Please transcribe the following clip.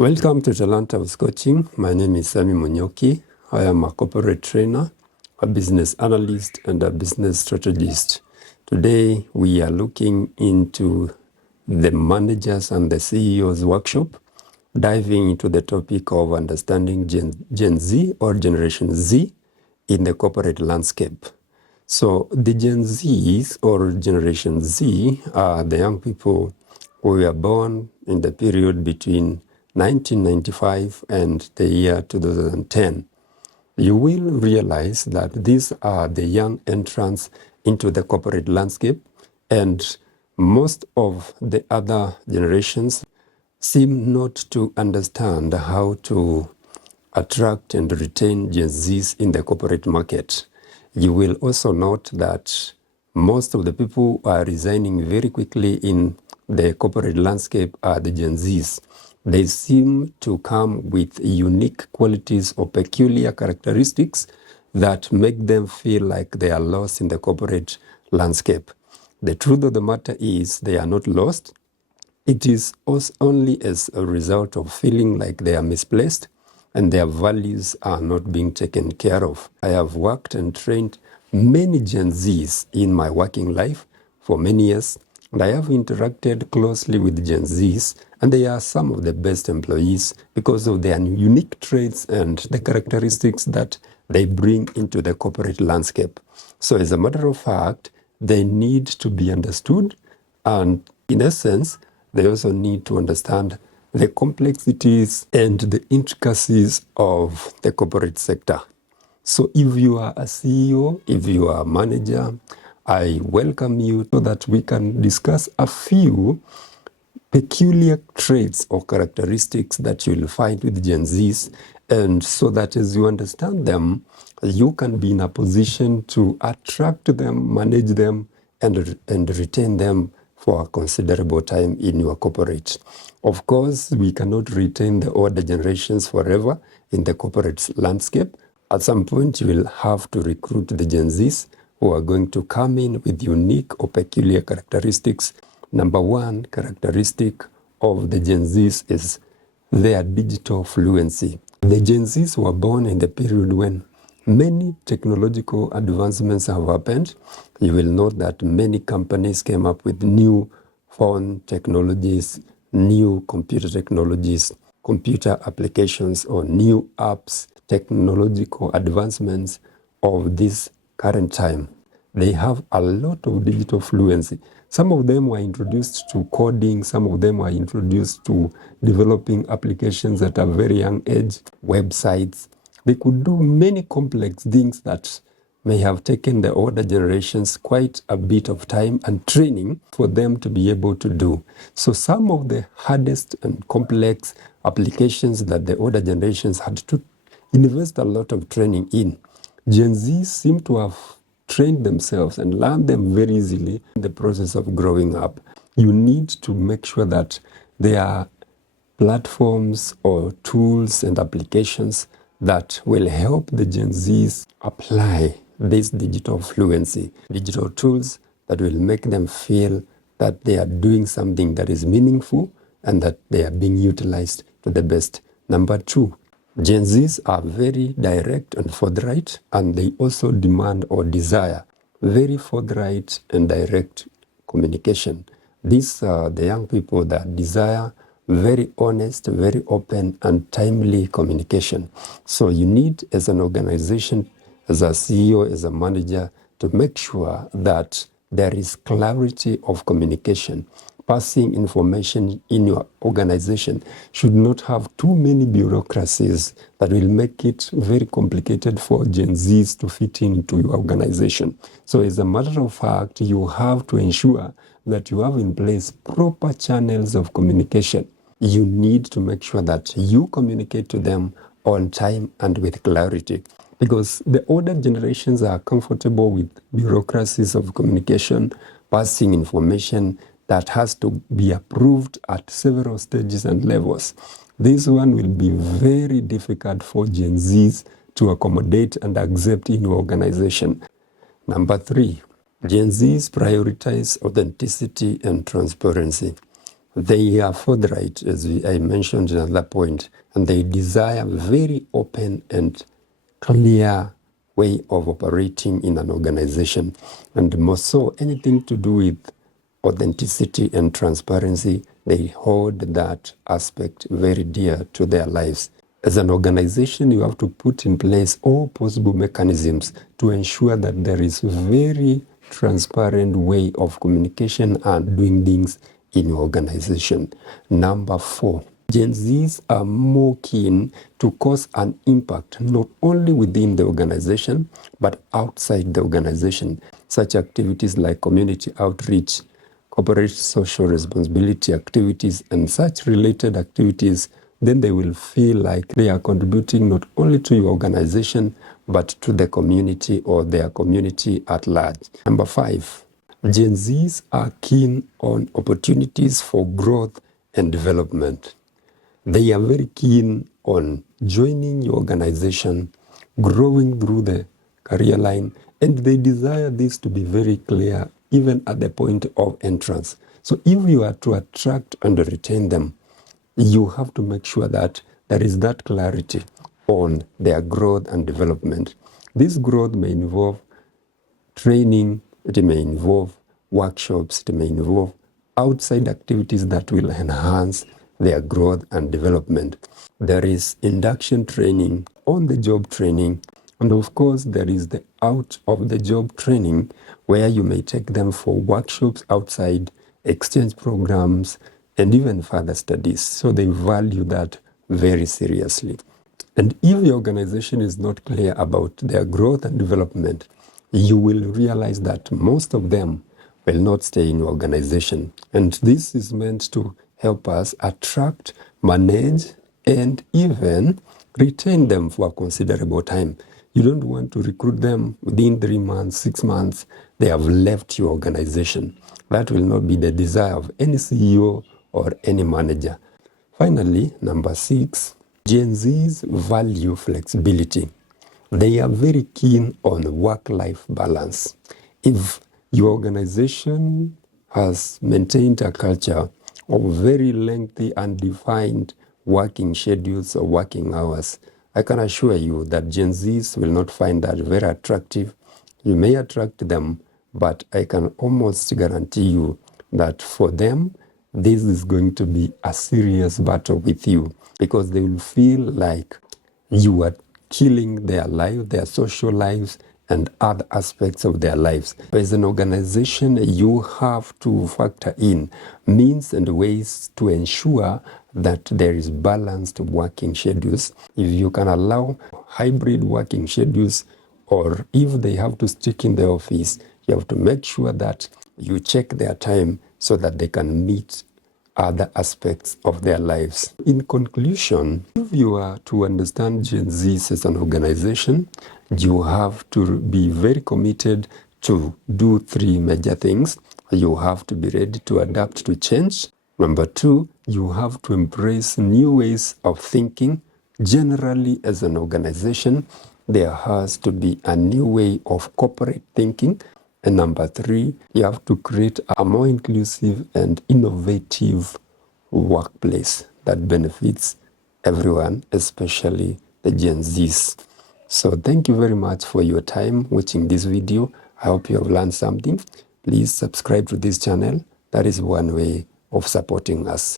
Welcome to Talent House Coaching. My name is Sami Munyoki. I am a corporate trainer, a business analyst, and a business strategist. Today, we are looking into the managers and the CEOs workshop, diving into the topic of understanding Gen Z or Generation Z in the corporate landscape. So the Gen Zs or Generation Z are the young people who were born in the period between 1995 and the year 2010. You will realize that these are the young entrants into the corporate landscape, and most of the other generations seem not to understand how to attract and retain Gen Zs in the corporate market. You will also note that most of the people who are resigning very quickly in the corporate landscape are the Gen Zs. They seem to come with unique qualities or peculiar characteristics that make them feel like they are lost in the corporate landscape. The truth of the matter is they are not lost. It is only as a result of feeling like they are misplaced and their values are not being taken care of. I have worked and trained many Gen Zs in my working life for many years, and I have interacted closely with Gen Zs, and they are some of the best employees because of their unique traits and the characteristics that they bring into the corporate landscape. So as a matter of fact, they need to be understood, and in essence, they also need to understand the complexities and the intricacies of the corporate sector. So if you are a CEO, if you are a manager, I welcome you so that we can discuss a few peculiar traits or characteristics that you will find with Gen Zs, and so that as you understand them, you can be in a position to attract them, manage them, and retain them for a considerable time in your corporate. Of course, we cannot retain the older generations forever in the corporate landscape. At some point, you will have to recruit the Gen Zs who are going to come in with unique or peculiar characteristics. Number one characteristic of the Gen Zs is their digital fluency. The Gen Zs were born in the period when many technological advancements have happened. You will note that many companies came up with new phone technologies, new computer technologies, computer applications, or new apps, technological advancements of this current time. They have a lot of digital fluency. Some of them were introduced to coding, some of them were introduced to developing applications at a very young age, websites. They could do many complex things that may have taken the older generations quite a bit of time and training for them to be able to do. So some of the hardest and complex applications that the older generations had to invest a lot of training in, Gen Z seem to have trained themselves and learned them very easily in the process of growing up. You need to make sure that there are platforms or tools and applications that will help the Gen Zs apply this digital fluency, digital tools that will make them feel that they are doing something that is meaningful and that they are being utilized to the best. Number two, Gen Zs are very direct and forthright, and they also demand or desire very forthright and direct communication. These are the young people that desire very honest, very open, and timely communication. So you need, as an organization, as a CEO, as a manager, to make sure that there is clarity of communication. Passing information in your organization should not have too many bureaucracies that will make it very complicated for Gen Zs to fit into your organization. So as a matter of fact, you have to ensure that you have in place proper channels of communication. You need to make sure that you communicate to them on time and with clarity, because the older generations are comfortable with bureaucracies of communication, passing information that has to be approved at several stages and levels. This one will be very difficult for Gen Zs to accommodate and accept in your organization. Number three, Gen Zs prioritize authenticity and transparency. They are forthright, as I mentioned in another point, and they desire very open and clear way of operating in an organization. And more so, anything to do with authenticity and transparency, they hold that aspect very dear to their lives. As an organization, you have to put in place all possible mechanisms to ensure that there is very transparent way of communication and doing things in your organization. Number 4, Gen Zs are more keen to cause an impact not only within the organization but outside the organization. Such activities like community outreach, corporate social responsibility activities, and such related activities, then they will feel like they are contributing not only to your organization but to the community or their community at large. Number 5, Gen Zs are keen on opportunities for growth and development. They are very keen on joining your organization, growing through the career line, and they desire this to be very clear even at the point of entrance. So if you are to attract and retain them, you have to make sure that there is that clarity on their growth and development. This growth may involve training, it may involve workshops, it may involve outside activities that will enhance their growth and development. There is induction training, on-the-job training, and of course there is the out-of-the-job training where you may take them for workshops outside, exchange programs, and even further studies. So they value that very seriously. And if the organization is not clear about their growth and development, you will realize that most of them will not stay in your organization. And this is meant to help us attract, manage, and even retain them for a considerable time. You don't want to recruit them within 3 months, 6 months, they have left your organization. That will not be the desire of any CEO or any manager. Finally, number 6, Gen Zs value flexibility. They are very keen on work-life balance. If your organization has maintained a culture of very lengthy and defined working schedules or working hours, I can assure you that Gen Zs will not find that very attractive. You may attract them, but I can almost guarantee you that for them, this is going to be a serious battle with you because they will feel like you are killing their life, their social lives, and other aspects of their lives. But as an organization, you have to factor in means and ways to ensure that there is balanced working schedules. If you can allow hybrid working schedules, or if they have to stick in the office, you have to make sure that you check their time so that they can meet other aspects of their lives. In conclusion, if you are to understand Gen Z as an organization, you have to be very committed to do 3 major things. You have to be ready to adapt to change. Number 2, you have to embrace new ways of thinking. Generally, as an organization, there has to be a new way of corporate thinking. And number 3, you have to create a more inclusive and innovative workplace that benefits everyone, especially the Gen Zs. So thank you very much for your time watching this video. I hope you have learned something. Please subscribe to this channel. That is one way of supporting us.